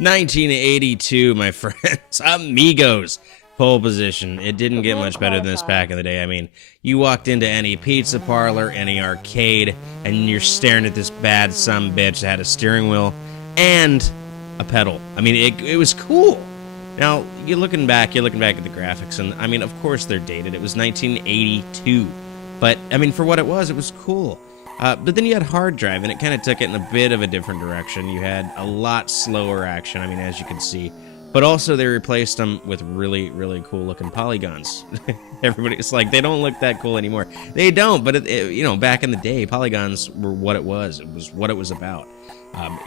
1982, my friends. Amigos. Pole position. It didn't get much better than this back in the day. I mean, you walked into any pizza parlor, any arcade, and you're staring at this bad sumbitch that had a steering wheel and a pedal. I mean, it was cool. Now, you're looking back at the graphics, and I mean, of course they're dated. It was 1982. But, I mean, for what it was cool. But then you had hard drive, and it kind of took it in a bit of a different direction. You had a lot slower action, I mean, as you can see. But also, they replaced them with really, really cool-looking polygons. Everybody's like, they don't look that cool anymore. They don't, but, you know, back in the day, polygons were what it was. It was what it was about.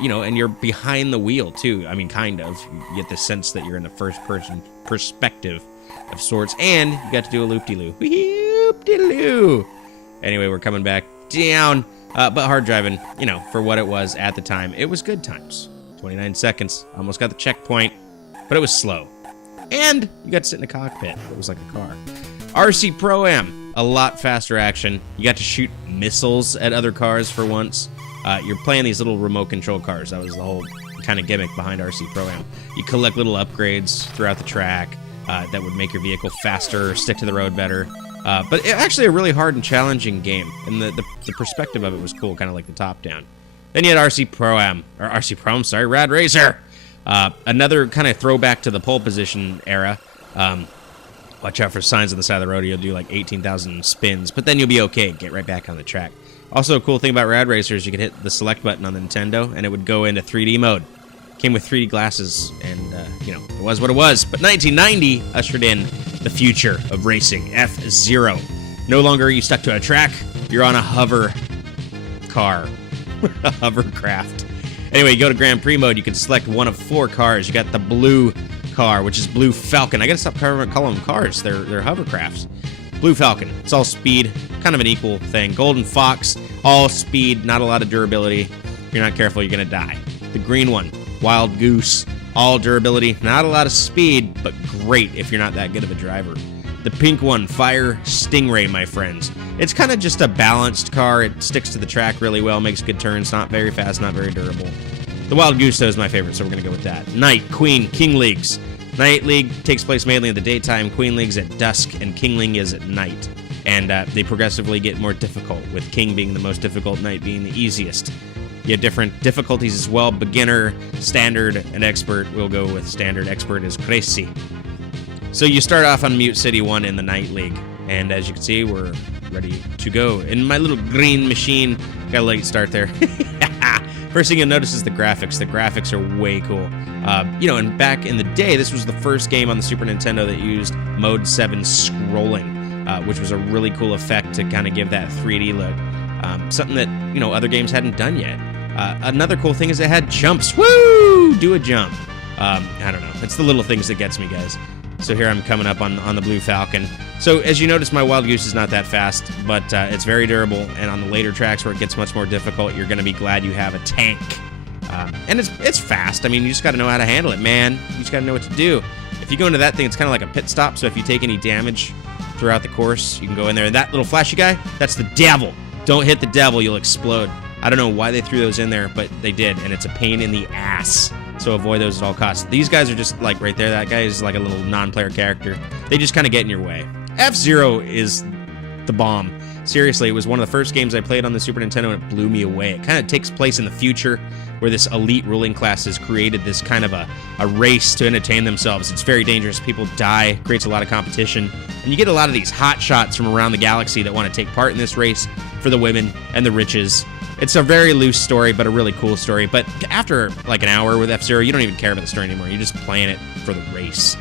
You know, and you're behind the wheel, too. I mean, kind of. You get the sense that you're in the first-person perspective of sorts. And you got to do a loop-de-loo. Loop-de-loo! Anyway, we're coming back down. But hard driving, you know, for what it was at the time, it was good times. 29 seconds. Almost got the checkpoint. But it was slow. And you got to sit in a cockpit. It was like a car. RC Pro-Am, a lot faster action. You got to shoot missiles at other cars for once. You're playing these little remote control cars. That was the whole kind of gimmick behind RC Pro-Am. You collect little upgrades throughout the track that would make your vehicle faster, stick to the road better. But actually a really hard and challenging game. And the perspective of it was cool, kind of like the top down. Then you had RC Pro-Am, or RC Pro-Am, sorry, Rad Racer. Another kind of throwback to the pole position era. Watch out for signs on the side of the road. You'll do like 18,000 spins, but then you'll be okay. Get right back on the track. Also, a cool thing about Rad Racer is you could hit the select button on the Nintendo, and it would go into 3D mode. Came with 3D glasses, and, you know, it was what it was. But 1990 ushered in the future of racing, F-Zero. No longer are you stuck to a track. You're on a hover car, a hovercraft. Anyway, you go to Grand Prix mode, you can select one of 4 cars. You got the blue car, which is Blue Falcon. I gotta stop calling them cars. They're hovercrafts. Blue Falcon, it's all speed, kind of an equal thing. Golden Fox, all speed, not a lot of durability. If you're not careful, you're gonna die. The green one, Wild Goose, all durability, not a lot of speed, but great if you're not that good of a driver. The pink one, Fire Stingray, my friends. It's kind of just a balanced car. It sticks to the track really well, makes good turns, not very fast, not very durable. The Wild Goose, though, is my favorite, so we're going to go with that. Knight, Queen, King Leagues. Knight League takes place mainly in the daytime, Queen League's at dusk, and King League is at night. And they progressively get more difficult, with King being the most difficult, Knight being the easiest. You have different difficulties as well. Beginner, Standard, and Expert. We'll go with Standard. Expert is Crazy. So you start off on Mute City 1 in the Night League, and as you can see, we're ready to go. In my little green machine, got a late start there. First thing you'll notice is the graphics. The graphics are way cool. You know, and back in the day, this was the first game on the Super Nintendo that used Mode 7 scrolling, which was a really cool effect to kind of give that 3D look. Something that, you know, other games hadn't done yet. Another cool thing is it had jumps. Woo! Do a jump. I don't know. It's the little things that gets me, guys. So here I'm coming up on the Blue Falcon. So as you notice, my Wild Goose is not that fast, but it's very durable. And on the later tracks where it gets much more difficult, you're going to be glad you have a tank. And it's fast. I mean, you just got to know how to handle it, man. You just got to know what to do. If you go into that thing, it's kind of like a pit stop. So if you take any damage throughout the course, you can go in there. And that little flashy guy, that's the devil. Don't hit the devil, you'll explode. I don't know why they threw those in there, but they did. And it's a pain in the ass. So avoid those at all costs. These guys are just like right there. That guy is like a little non-player character. They just kind of get in your way. F-Zero is the bomb. Seriously, it was one of the first games I played on the Super Nintendo, and it blew me away. It kind of takes place in the future where this elite ruling class has created this kind of a race to entertain themselves. It's very dangerous. People die, creates a lot of competition. And you get a lot of these hot shots from around the galaxy that want to take part in this race for the women and the riches. It's a very loose story, but a really cool story. But after like an hour with F-Zero, you don't even care about the story anymore. You're just playing it for the race.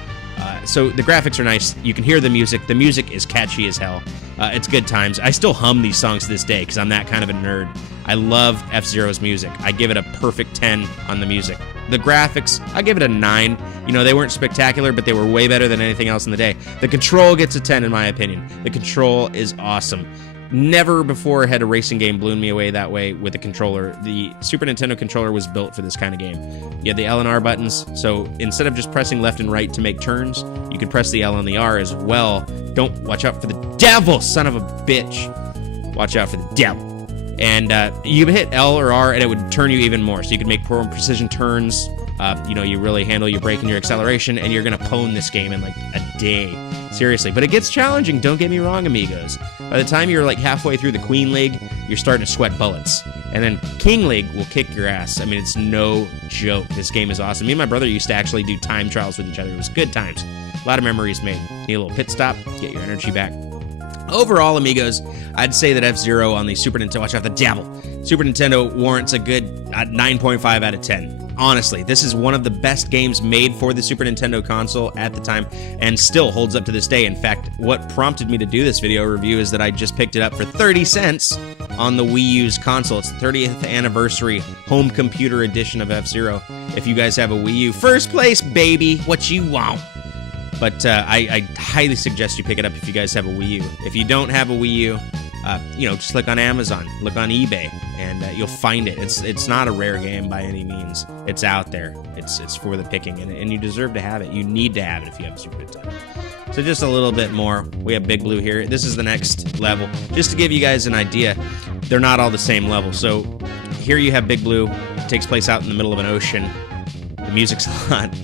So the graphics are nice. You can hear the music. The music is catchy as hell. It's good times. I still hum these songs to this day because I'm that kind of a nerd. I love F-Zero's music. I give it a perfect 10 on the music. The graphics, I give it a 9. You know, they weren't spectacular, but they were way better than anything else in the day. The control gets a 10 in my opinion. The control is awesome. Never before had a racing game blown me away that way with a controller. The Super Nintendo controller was built for this kind of game. You had the L and R buttons, so instead of just pressing left and right to make turns, you could press the L and the R as well. Don't watch out for the devil, son of a bitch. Watch out for the devil. And you hit L or R and it would turn you even more. So you could make more precision turns. You know, you really handle your brake and your acceleration, and you're gonna pwn this game in like a day. Seriously. But it gets challenging, don't get me wrong, amigos. By the time you're like halfway through the Queen League, you're starting to sweat bullets. And then King League will kick your ass. I mean, it's no joke. This game is awesome. Me and my brother used to actually do time trials with each other. It was good times. A lot of memories made. Need a little pit stop, get your energy back. Overall, amigos, I'd say that F-Zero on the Super Nintendo, watch out the devil, Super Nintendo warrants a good 9.5 out of 10. Honestly, this is one of the best games made for the Super Nintendo console at the time, and still holds up to this day. In fact, what prompted me to do this video review is that I just picked it up for 30 cents on the Wii U's console. It's the 30th anniversary home computer edition of F-Zero. If you guys have a Wii U, first place, baby, what you want. But I highly suggest you pick it up if you guys have a Wii U. If you don't have a Wii U, you know, just look on Amazon, look on eBay, and you'll find it. It's not a rare game by any means. It's out there. It's for the picking, and you deserve to have it. You need to have it if you have a Super Nintendo. So just a little bit more. We have Big Blue here. This is the next level. Just to give you guys an idea, they're not all the same level. So here you have Big Blue. It takes place out in the middle of an ocean. The music's hot.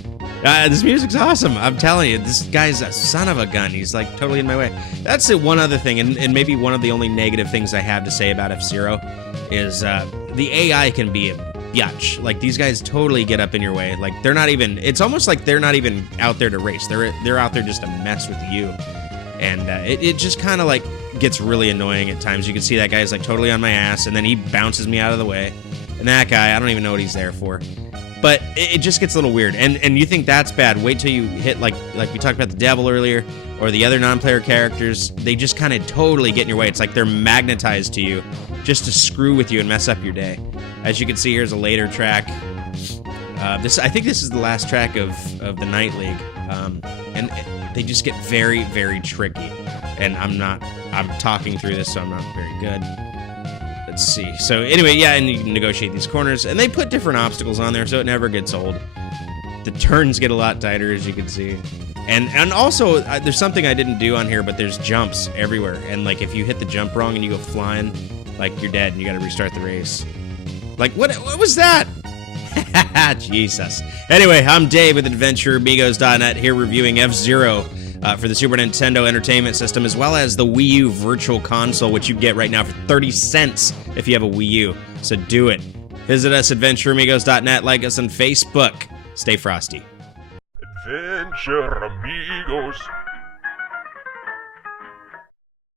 This music's awesome. I'm telling you, this guy's a son of a gun. He's like totally in my way. That's one other thing, and maybe one of the only negative things I have to say about F-Zero is the AI can be a biatch. Like, these guys totally get up in your way. Like, they're not even, it's almost like they're not even out there to race. They're out there just to mess with you. And it just kind of like gets really annoying at times. You can see that guy's like totally on my ass, and then he bounces me out of the way. And that guy, I don't even know what he's there for. But it just gets a little weird, and you think that's bad. Wait till you hit, like we talked about the devil earlier, or the other non-player characters. They just kind of totally get in your way. It's like they're magnetized to you just to screw with you and mess up your day. As you can see, here's a later track. I think this is the last track of the Night League, and they just get very, very tricky. And I'm talking through this, so I'm not very good. Let's see. So anyway, yeah, and you can negotiate these corners, and they put different obstacles on there, so it never gets old. The turns get a lot tighter, as you can see. And also, there's something I didn't do on here, but there's jumps everywhere. And like, if you hit the jump wrong and you go flying, like, you're dead, and you gotta restart the race. Like, what was that? Jesus. Anyway, I'm Dave with AdventureAmigos.net, here reviewing F-Zero for the Super Nintendo Entertainment System, as well as the Wii U Virtual Console, which you get right now for 30 cents if you have a Wii U. So do it. Visit us at AdventureAmigos.net, like us on Facebook. Stay frosty. Adventure Amigos.